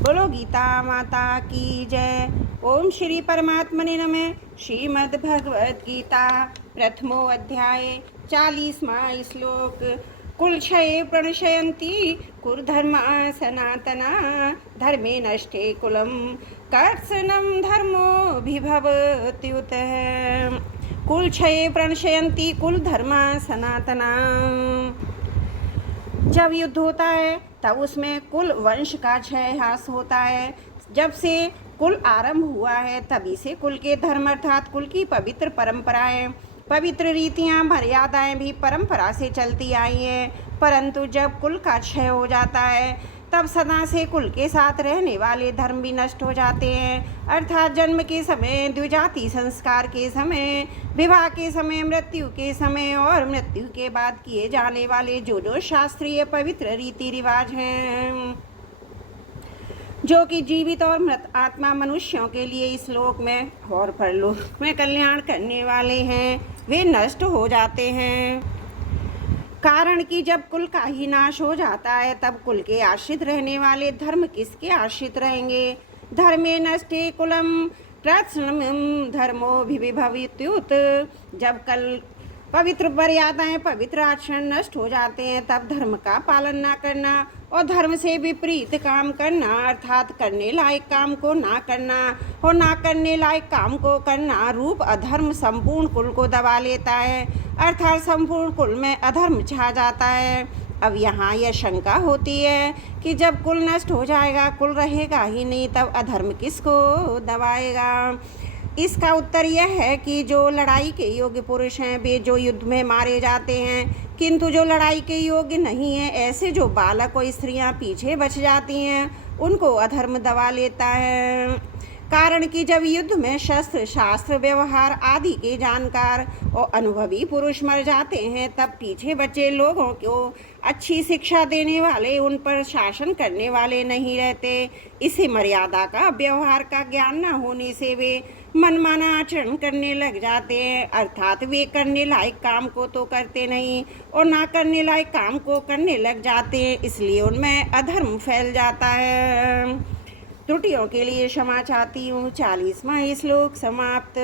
बोलो गीता माता की जय। ओम श्री परमात्मने नमः। श्रीमद् भगवद गीता प्रथमो अध्याय 40वां श्लोक। कुलक्षये प्रणशयन्ति कुरुधर्मा सनातना धर्मे नष्टे कुलं कर्षणं धर्मोऽभिभवत्युतः। कुलक्षये प्रणशयन्ति कुलधर्मा सनातना। जब युद्ध होता है तब उसमें कुल वंश का क्षय ह्रास होता है। जब से कुल आरंभ हुआ है तभी से कुल के धर्म अर्थात कुल की पवित्र परंपराएं, पवित्र रीतियां, मर्यादाएं भी परंपरा से चलती आई हैं। परंतु जब कुल का क्षय हो जाता है तब सदा से कुल के साथ रहने वाले धर्म भी नष्ट हो जाते हैं। अर्थात जन्म के समय, द्विजाति संस्कार के समय, विवाह के समय, मृत्यु के समय और मृत्यु के बाद किए जाने वाले जो शास्त्रीय पवित्र रीति रिवाज हैं, जो कि जीवित और मृत आत्मा मनुष्यों के लिए इस लोक में और परलोक में कल्याण करने वाले हैं, वे नष्ट हो जाते हैं। कारण कि जब कुल का ही नाश हो जाता है तब कुल के आश्रित रहने वाले धर्म किसके आश्रित रहेंगे। धर्मे नष्टे कुलम प्रत्सनम धर्मोऽभिभवत्युत। जब कल पवित्र मर्यादाएं, पवित्र आचरण नष्ट हो जाते हैं तब धर्म का पालन ना करना और धर्म से विपरीत काम करना अर्थात करने लायक काम को ना करना और ना करने लायक काम को करना रूप अधर्म संपूर्ण कुल को दबा लेता है। अर्थात संपूर्ण कुल में अधर्म छा जाता है। अब यहाँ यह शंका होती है कि जब कुल नष्ट हो जाएगा, कुल रहेगा ही नहीं, तब अधर्म किसको दबाएगा। इसका उत्तर यह है कि जो लड़ाई के योग्य पुरुष हैं वे जो युद्ध में मारे जाते हैं, किंतु जो लड़ाई के योग्य नहीं है, ऐसे जो बालक और स्त्रियां पीछे बच जाती हैं, उनको अधर्म दबा लेता है। कारण कि जब युद्ध में शस्त्र, शास्त्र, व्यवहार आदि के जानकार और अनुभवी पुरुष मर जाते हैं तब पीछे बचे लोगों को अच्छी शिक्षा देने वाले, उन पर शासन करने वाले नहीं रहते। इसी मर्यादा का, व्यवहार का ज्ञान न होने से वे मनमाना आचरण करने लग जाते हैं। अर्थात वे करने लायक काम को तो करते नहीं और ना करने लायक काम को करने लग जाते हैं, इसलिए उनमें अधर्म फैल जाता है। त्रुटियों के लिए क्षमा चाहती हूँ। 40वां श्लोक समाप्त।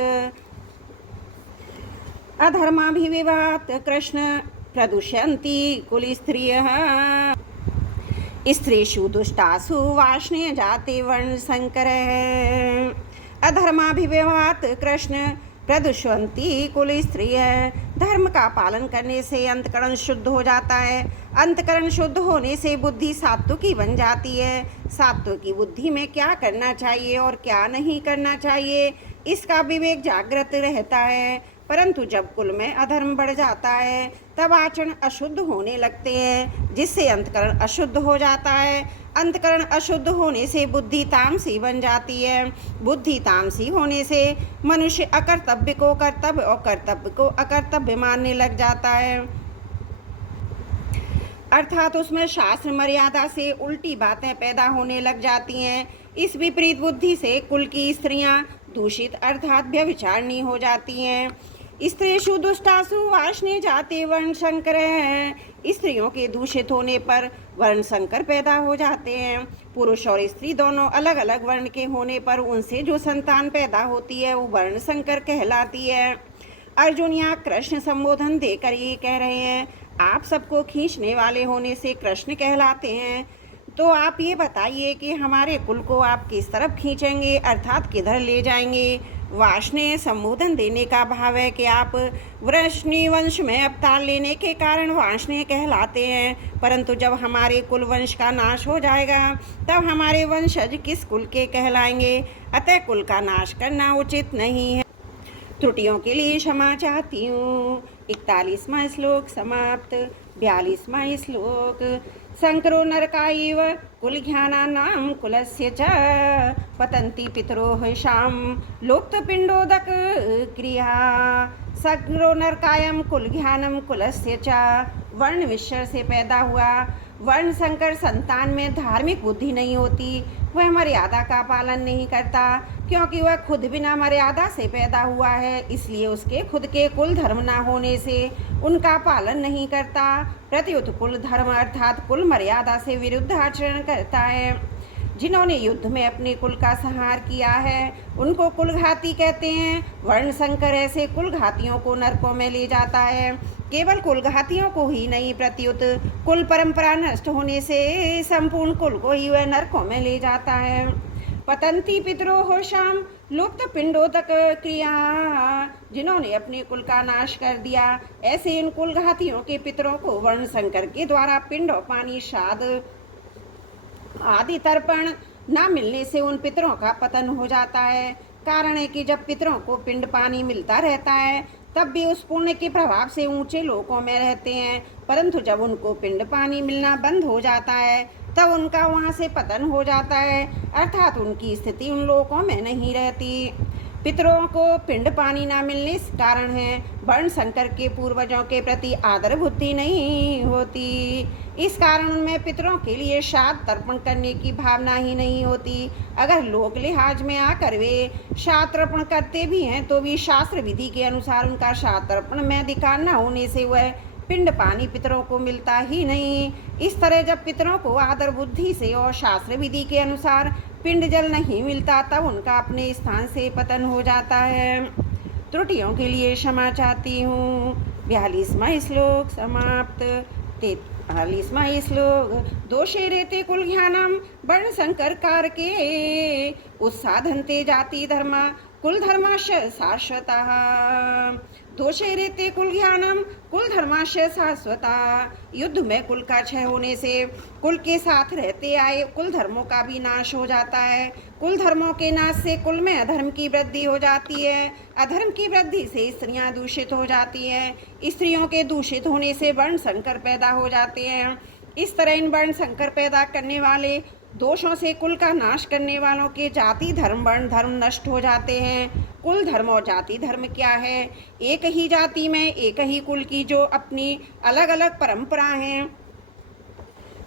अधर्माभिविवाद कृष्ण प्रदुष्यन्ति कुलस्त्रियः स्त्रीषु दुष्टासु वार्ष्णेय जाते वर्ण संकरः। अधर्माभिविवाद कृष्ण प्रदुष्यन्ति कुल स्त्रियः। धर्म का पालन करने से अंतकरण शुद्ध हो जाता है। अंतकरण शुद्ध होने से बुद्धि सात्विकी बन जाती है। सात्विकी बुद्धि में क्या करना चाहिए और क्या नहीं करना चाहिए, इसका विवेक जागृत रहता है। परंतु जब कुल में अधर्म बढ़ जाता है तब आचरण अशुद्ध होने लगते हैं, जिससे अंतकरण अशुद्ध हो जाता है। अंतकरण अशुद्ध होने से बुद्धि तामसी बन जाती है। बुद्धि तामसी होने से मनुष्य अकर्तव्य को कर्तव्य और कर्तव्य को अकर्तव्य मानने लग जाता है। अर्थात उसमें शास्त्र मर्यादा से उल्टी बातें पैदा होने लग जाती हैं। इस विपरीत बुद्धि से कुल की स्त्रियां दूषित अर्थात व्यभिचारिणी हो जाती हैं। स्त्रीषु दुष्टासु वार्ष्णेय जाते वर्ण संकर है। स्त्रियों के दूषित होने पर वर्ण संकर पैदा हो जाते हैं। पुरुष और स्त्री दोनों अलग अलग वर्ण के होने पर उनसे जो संतान पैदा होती है वो वर्ण संकर कहलाती है। अर्जुन यहाँ कृष्ण संबोधन देकर ये कह रहे हैं, आप सबको खींचने वाले होने से कृष्ण कहलाते हैं। तो आप ये बताइए कि हमारे कुल को आप किस तरफ खींचेंगे अर्थात किधर ले जाएंगे। वार्ष्णेय संबोधन देने का भाव है कि आप वृष्णि वंश में अवतार लेने के कारण वार्ष्णेय कहलाते हैं। परंतु जब हमारे कुल वंश का नाश हो जाएगा तब हमारे वंशज किस कुल के कहलाएंगे। अतः कुल का नाश करना उचित नहीं है। त्रुटियों के लिए क्षमा चाहती हूँ। 41वां श्लोक समाप्त। 42वां श्लोक। शंकरो नरकायैव कुलज्ञानानां कुलस्य च पतन्ति पितरो हृषां लोक्तपिण्डोदक क्रिया। शंकरो नरकायं कुलज्ञानं कुलस्य च। वर्ण मिश्र से पैदा हुआ वर्ण संकर संतान में धार्मिक बुद्धि नहीं होती। वह मर्यादा का पालन नहीं करता क्योंकि वह खुद बिना मर्यादा से पैदा हुआ है, इसलिए उसके खुद के कुल धर्म ना होने से उनका पालन नहीं करता। प्रत्युत कुल धर्म अर्थात कुल मर्यादा से विरुद्ध आचरण करता है। जिन्होंने युद्ध में अपने कुल का संहार किया है उनको कुलघाती कहते हैं। वर्ण संकर ऐसे कुलघातियों को नरकों में ले जाता है। केवल कुलघातियों को ही नहीं, प्रत्युत कुल परंपरा नष्ट होने से संपूर्ण कुल को ही वह नरकों में ले जाता है। पतंती पितरो शाम लुप्त पिंडों तक क्रिया, जिन्होंने अपने कुल का नाश कर दिया, ऐसे इन कुलघातियों के पितरों को वर्ण संकर के द्वारा पिंड और पानी श्राद्ध आदि तर्पण न मिलने से उन पितरों का पतन हो जाता है। कारण है कि जब पितरों को पिंड पानी मिलता रहता है तब भी उस पुण्य के प्रभाव से ऊंचे लोकों में रहते हैं, परंतु जब उनको पिंड पानी मिलना बंद हो जाता है तब उनका वहाँ से पतन हो जाता है, अर्थात उनकी स्थिति उन लोकों में नहीं रहती। पितरों को पिंड पानी ना मिलने के कारण है वर्ण संकर के पूर्वजों के प्रति आदर बुद्धि नहीं होती। इस कारण उनमें पितरों के लिए श्राद्ध तर्पण करने की भावना ही नहीं होती। अगर लोक लिहाज में आकर वे श्राद्ध तर्पण करते भी हैं तो भी शास्त्र विधि के अनुसार उनका श्राद्ध तर्पण में अधिकार न होने से वह पिंड पानी पितरों को मिलता ही नहीं। इस तरह जब पितरों को आदर बुद्धि से और शास्त्र विधि के अनुसार पिंड जल नहीं मिलता तब उनका अपने स्थान से पतन हो जाता है। त्रुटियों के लिए क्षमा चाहती हूँ। 42वां श्लोक समाप्त। 43वां श्लोक। दोषे रेते कुल ज्ञानम वर्ण संकर कारके उत्साधनते जाति धर्मा कुल धर्माश शाश्वता। दोषे रेते कुल ज्ञानम कुल धर्माश शाश्वता। युद्ध में कुल का क्षय होने से कुल के साथ रहते आए कुल धर्मों का भी नाश हो जाता है। कुल धर्मों के नाश से कुल में अधर्म की वृद्धि हो जाती है। अधर्म की वृद्धि से स्त्रियां दूषित हो जाती हैं। स्त्रियों के दूषित होने से वर्ण संकर पैदा हो जाते हैं। इस तरह इन वर्ण संकर पैदा करने वाले दोषों से कुल का नाश करने वालों के जाति धर्म वर्ण धर्म नष्ट हो जाते हैं। कुल धर्म और जाति धर्म क्या है? एक ही जाति में एक ही कुल की जो अपनी अलग अलग परंपरा हैं,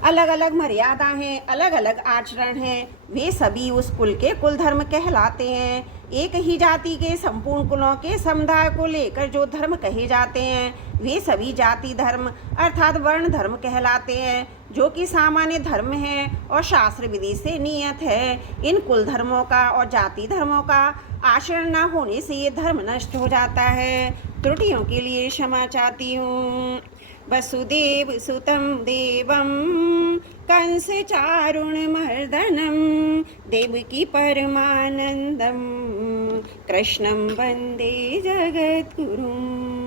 अलग अलग मर्यादा हैं, अलग अलग आचरण हैं, वे सभी उस कुल के कुल धर्म कहलाते हैं। एक ही जाति के संपूर्ण कुलों के समुदाय को लेकर जो धर्म कहे जाते हैं वे सभी जाति धर्म अर्थात वर्ण धर्म कहलाते हैं, जो कि सामान्य धर्म है और शास्त्र विधि से नियत है। इन कुल धर्मों का और जाति धर्मों का आचरण न होने से ये धर्म नष्ट हो जाता है। त्रुटियों के लिए क्षमा चाहती हूँ। वसुदेव सुतं देवं कंस चारुण मर्दनं देवकी परमानंदं कृष्णं वंदे जगद्गुरुम्।